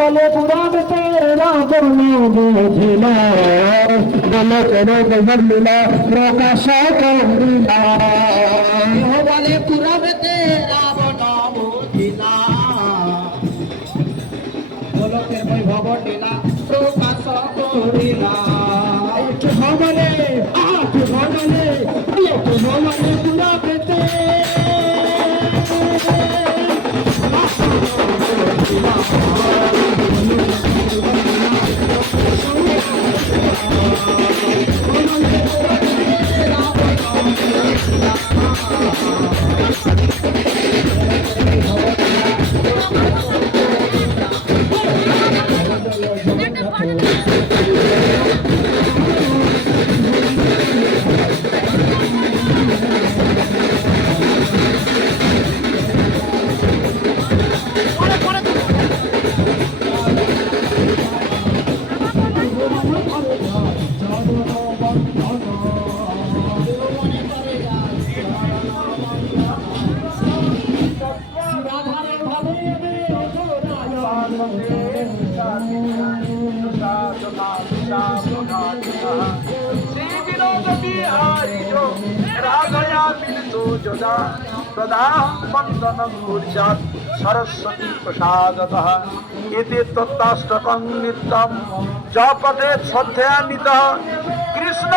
বলে পুরাণ তেরা করুণে বুঝিল বলে করো প্রকাশ করিলা সদা বন্দনম কুর্যাৎ সরস্বতী প্রসাদত এতে তত্তাষ্টকং নিত্যম জপতে শ্রদ্ধা নিত কৃষ্ণ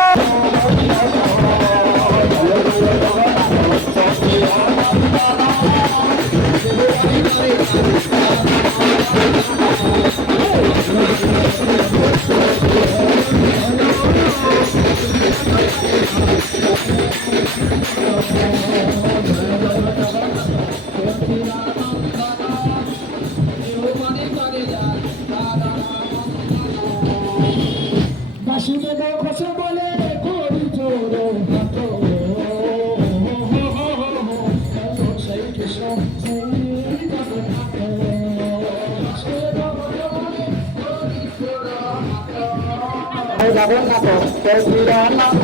আসিবে ঘোষ বলে করি চোর Jangan lupa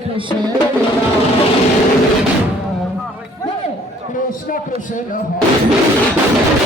কৃষ্ণ কৃষ্ণ। কৃষ্ণ।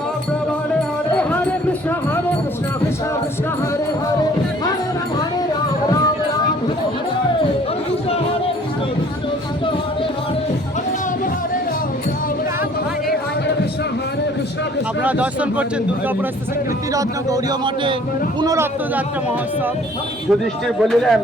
আপনারা দর্শন করছেন দুর্গাপুর স্টেশন কীর্তিরত্ন গৌরীয় মাঠে পুনরত্ন যাত্রা মহোৎসব। যুধিষ্ঠির বলিলেন